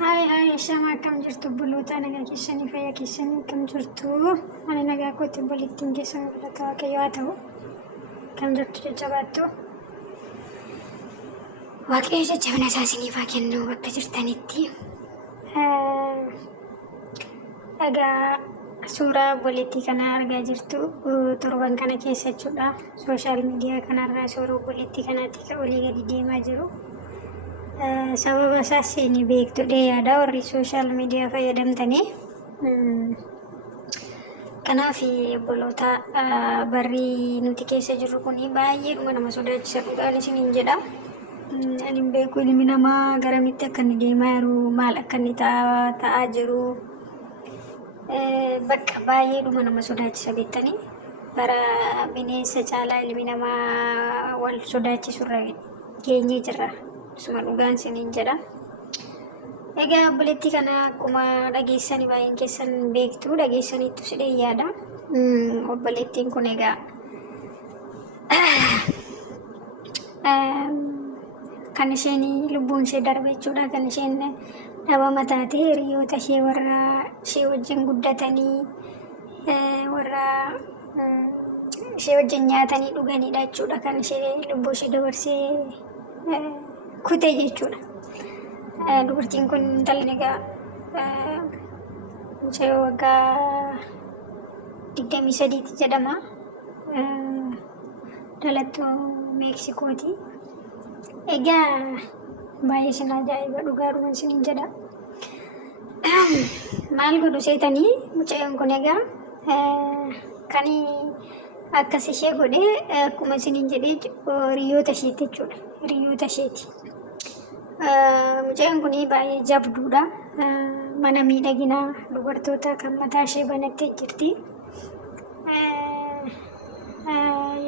هاي الشمع كم جرتو بلوتا نجا كيشاني فيا كيشاني كم جرتو أنا نجا كنت بوليتين كيسان بلوتا كيواتو كم جرتو جباتو واقعي جبنا ساسيني فاكنو وقت جرتانيتي أجا سورة بوليتي كنا أرجع جرتو تربان كنا كيسة جدا سوشيال ميديا كنا أرجع سورة بوليتي كنا تيكا ولي قدي ديما جرو sababa isaas ni beektudha yaada warri sooshaal miidiyaa fayyadamtanii. Kanaaf obboloota barri nuti keessa jirru kun baay'eedhuma nama sodaachisa dhugaan isiniin jedha. Ani hin beeku ilmi namaa garamitti akka inni deemaa jiru maal akka inni ta'aa jiru bakka baay'eedhuma nama sodaachisa beektanii. Bara bineensa caalaa ilmi namaa wal sodaachisurra geenyee jirra. Suma dhugaan isiniin jedha. Egaa obboleettii kana akkuma dhageessanii baay'een keessan beektu dhageessaniittu sidhee yaada. Obboleettiin kun egaa kan isheen lubbuun ishee darbe jechuudha. Kan isheen dhabama taate hiriyoota ishee warra ishee wajjin guddatanii warra ishee wajjin nyaatanii dhuganidha jechuudha. Kan ishee lubbuu ishee dabarsee kutee jechuudha. Dubartiin kun intalli egaa mucaa waggaa 23 jedhama. Dhalattuu Meeksikooti. Egaa baay'ee isin ajaa'iba dhugaadhuma isiniin jedha. Maal godhu seetanii mucaan kun egaa kan akkas ishee godhee akkuma isiniin jedhee hiriyoota isheeti jechuudha. Hiriyoota isheeti. Mucaan kun baay'ee jabduudha. Mana miidhaginaa dubartoota kan mataa ishee banattee jirti.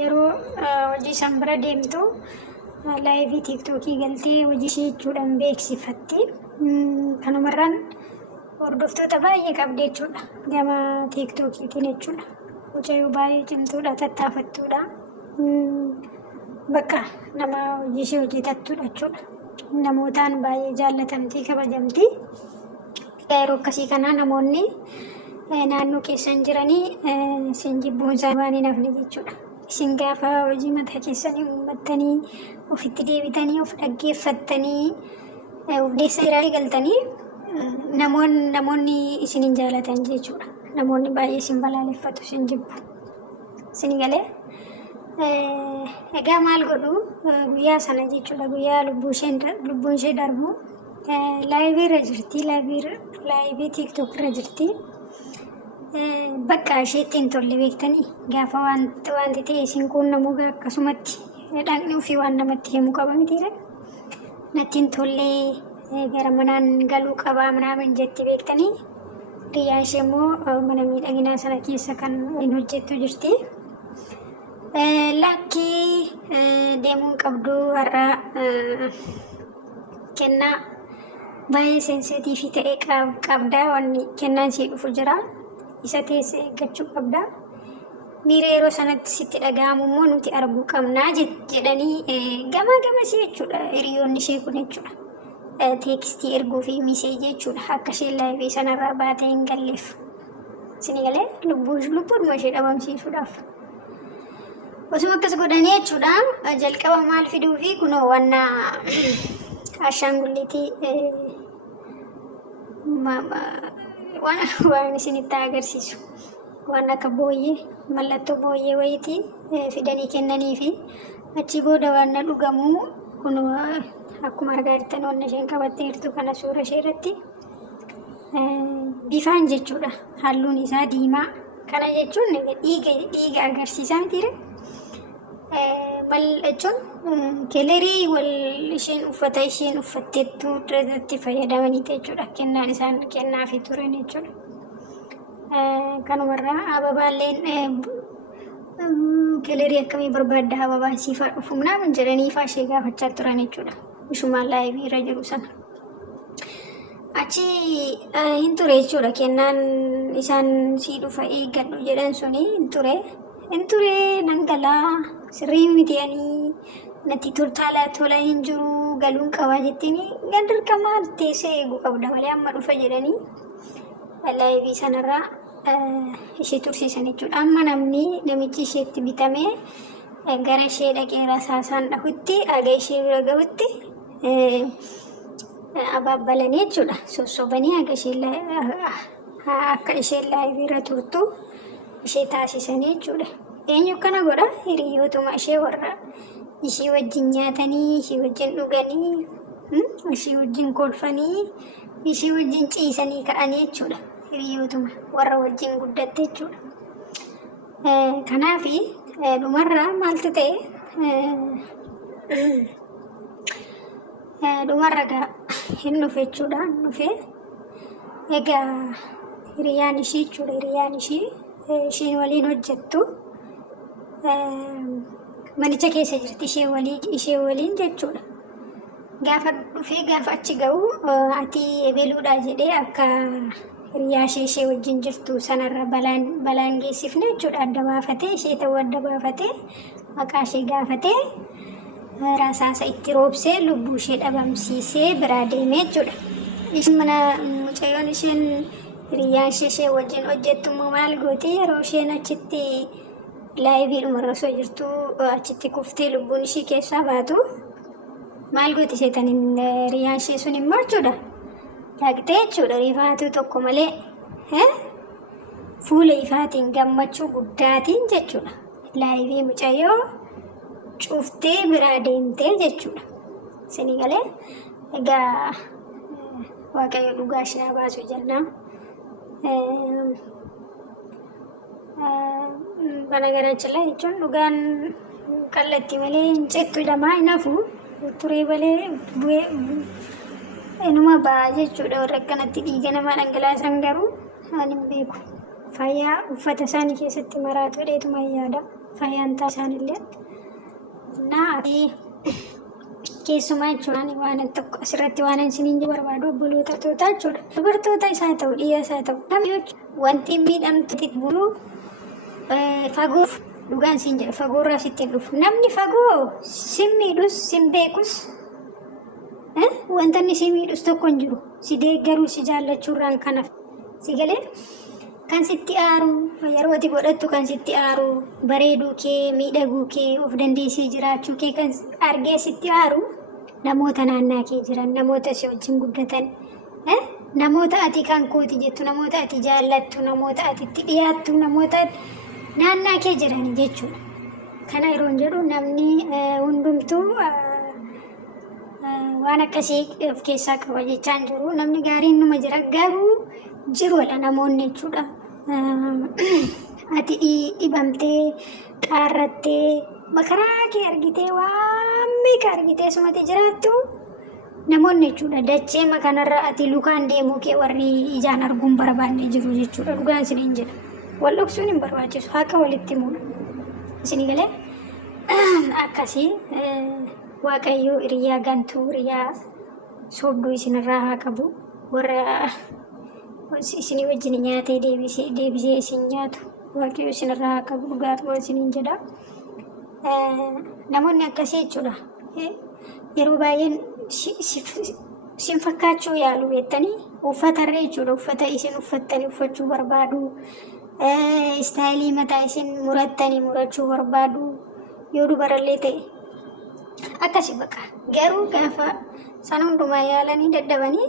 Yeroo hojii isaan bira deemtu laayivii tiiktookii galtee hojii ishee jechuudhaan beeksifatti. Kanumarraan hordoftoota baay'ee qabdi jechuudha. Gama tiiktookiitiin jechuudha. Mucaa baay'ee cimtuudha, tattaafattuudha. Bakka nama hojii ishee hojjetattuudha jechuudha. Namootaan baay'ee jaallatamtii kabajamti. Yeroo akkasii kana namoonni naannoo keessan jiranii isin jibbuun isaanii waan hin hafne jechuudha. Isin gaafa hojii mataa keessanii uummattanii ofitti deebitanii of dhaggeeffattanii of deessa irraa eegaltanii namoonni isin hin jaallatan jechuudha. Namoonni baay'ee isin balaaleffatu isin jibbu. Isin galee egaa maal godhu guyyaa sana jechuudha. Guyyaa lubbuun ishee darbu laayivii irra jirti. Laayivii tiiktook irra jirti. Bakka isheetti hin tolle beektanii gaafa wanti ta'e isin quunnamuu akkasumatti dhaqni ofii waan namatti himu qaba mitiidha. Natti hin tollee gara manaan galuu qabaa minaamin jetti beektanii. Riyyaan ishee immoo mana miidhaginaa sana keessa kan hin hojjettu jirti. Lakkii deemuun qabdu har'a kennaa baay'ee sensitiivii ta'e qabda. Wanni kennaan ishee dhufu jira. Isa teessee eeggachuu qabda. Miira yeroo sanatti sitti dhaga'amu immoo nuti arguu qabnaa jedhanii gamaa gamasii jechuudha. Hiriyoonni ishee kun jechuudha. Teekstii erguu fi miseejii jechuudha. Akka isheen laayivii sanarraa baatee hin galleef. Isin galee lubbuudhuma ishee dhabamsiisuudhaaf. Osuma akkas godhanii jechuudha. Jalqaba maal fiduu fi kunoo wanna ashaangulliitii waan isinitti agarsiisu. Waan akka booyyee mallattoo booyyee wayitii fidanii kennanii fi achi booda waan dhugamu kunoo akkuma argaa jirtan waan isheen qabattee jirtu kana suura ishee irratti bifaan jechuudha. Halluun isaa diimaa. Kana jechuun dhiiga agarsiisaa mitiire. Jechuun kelerii wal isheen uffata isheen uffatteettu irratti fayyadamanii jechuudha. Kennaan isaan kennaafii turan jechuudha. Kanumarraa ababaalleen kelerii akkamii barbaadda ababaan siifaa dhufu minaamin jedhanii faa ishee gaafachaa turan jechuudha. Ishumaan laayivii irra jiru sana. Achi hin ture jechuudha. Kennaan isaan sii dhufa eeggadhu jedhan suni hin ture. Nan galaa sirrii miti ani natti tola hin jiru galuun qabaa jettiin gandirqamaa teessee eeguu qabda malee amma dhufa jedhanii laayivii sanarraa ishee tursiisan jechuudha. Amma namichi isheetti bitamee gara ishee dhaqee rasaasaan dhahutti aga ishee bira gahutti abaabbalanii jechuudha. Sossobanii akka isheen laayiviirra turtu ishee taasisanii jechuudha. Eenyu kana godha? Hiriyootuma ishee warra ishee wajjin nyaatanii, ishee wajjin dhuganii, ishee wajjin kolfanii, ishee wajjin ciisanii ka'anii jechuudha. Hiriyootuma warra wajjin guddatte jechuudha. Kanaafi dhumarraa maaltu ta'e? Dhumarra hin dhufe jechuudha. Hin dhufe egaa hiriyaan ishii jechuudha. Hiriyaan isheen waliin hojjettu manicha keessa jirti ishee waliin jechuudha. Gaafa dhufee gaafa achi ga'u ati ebeluudha jedhee akka hiriyaa ishee wajjin jirtu sanarra balaan geessifne jechuudha. Adda baafatee ishee ta'uu adda baafatee maqaa ishee gaafatee rasaasa itti roobsee lubbuu ishee dhabamsiisee biraa deemee jechuudha. Isheen mana mucayyoon isheen hiriyaa ishee wajjin hojjettu immoo maal gooti yeroo isheen achitti laayivii dhumarra osoo jirtu achitti kuftee lubbuun ishee keessaa baatu maal gooti seetaniin hiriyaan ishee sun immoo jechuudha. Dhaqxee jechuudha rifaatuu tokko malee fuula ifaatiin gammachuu guddaatiin jechuudha. Laayivii mucayyoo cuuftee biraa deemtee jechuudha. Isinii galee egaa waaqayyo dhugaa ishee baasu jennaa. Banagaracha ላይ jechuun dhugaan kallattii malee hin cettu jedhamaa hin hafu turee malee bu'ee inuma ba'a jechuudha. Warra akkanatti dhiiga namaa dhangalaasan garuu ani hin beeku. Fayyaa uffata isaanii keessatti maraatu dheetuma yaada. Fayyaan ta'a isaanillee. Keessumaa jechuun waan tokko asirratti waan isiniin barbaadu obboloota tootaa jechuudha. Dubartoota isaa ta'u dhiira isaa ta'u namni wanti miidhamtutti bulu fagoof dhugaan siin jedha fagoorraa sitti dhufu namni fagoo sin miidhus sin beekus wanta inni si miidhus tokko hin jiru si deeggaruu si jaallachuurraan kanaaf si galee kan sitti aaru yeroo ati godhattu kan sitti aaru bareeduu kee miidhaguu kee of dandeessee jiraachuu kee kan argee sitti aaru namoota naannaa kee jiran namoota si wajjin guddatan namoota ati kan kooti jettu namoota ati jaallattu namoota ati itti dhiyaattu namoota naannaa kee jiranii jechuudha. Kana yeroo jedhu namni hundumtuu waan akkasii of keessaa qaba jechaan jiru. Namni gaariin numa jira garuu jiruudha namoonni jechuudha. Ati dhibamtee qaarrattee makaraa kee argitee waan meeqa argitee sumatti jiraattu namoonni jechuudha. Dachee makanarra ati lukaan deemuu kee warri ijaan arguun barbaanne jiru jechuudha. Dhugaan isiniin jedha. Wal dhoksuun hin barbaachisu haqa walitti himuudha. Isinii galee akkasii waaqayyo hiriyaa gantuu hiriyaa sobduu isinirraa haa qabu. Warra isinii wajjin nyaatee deebisee isin nyaatu waaqayyo isinirraa haa qabu. Dhugaatuma isiniin jedha. Namoonni akkasii jechuudha. Yeroo baay'een sin fakkaachuu yaalu beektanii uffatarree jechuudha. Uffata isin uffattanii uffachuu barbaadu. Istaayilii mataa isin murattanii murachuu barbaadu yoo dubarallee ta'e akkasii bakka garuu gaafa san hundumaa yaalanii daddabanii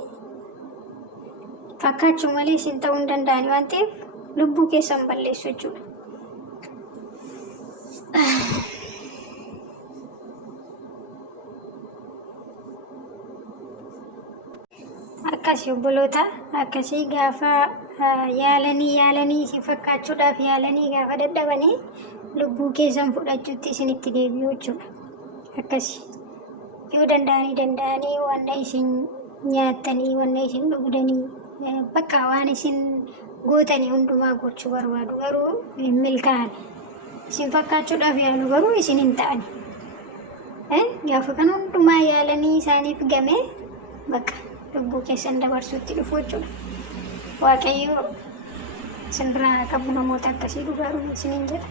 fakkaachuu malee isin ta'uu hin danda'ani waan ta'eef lubbuu keessan balleessu jechuudha. Akkasii obboloota akkasii gaafa yaalanii isin fakkaachuudhaaf yaalanii gaafa daddabanii lubbuu keessan fudhachuutti isinitti deebi'u jechuudha. Akkasii yoo danda'anii waan isin nyaattanii waan isin dhugdanii bakka waan isin gootanii hundumaa gochuu barbaadu garuu hin milkaa'an. Isin fakkaachuudhaaf yaalu garuu isin hin ta'ani. Gaafa kan hundumaa yaalanii isaaniif game bakka lubbuu keessan dabarsuutti dhufu jechuudha. Waaqayyo isin biraa qabu namoota akkasii dhugaa isiniin jedha.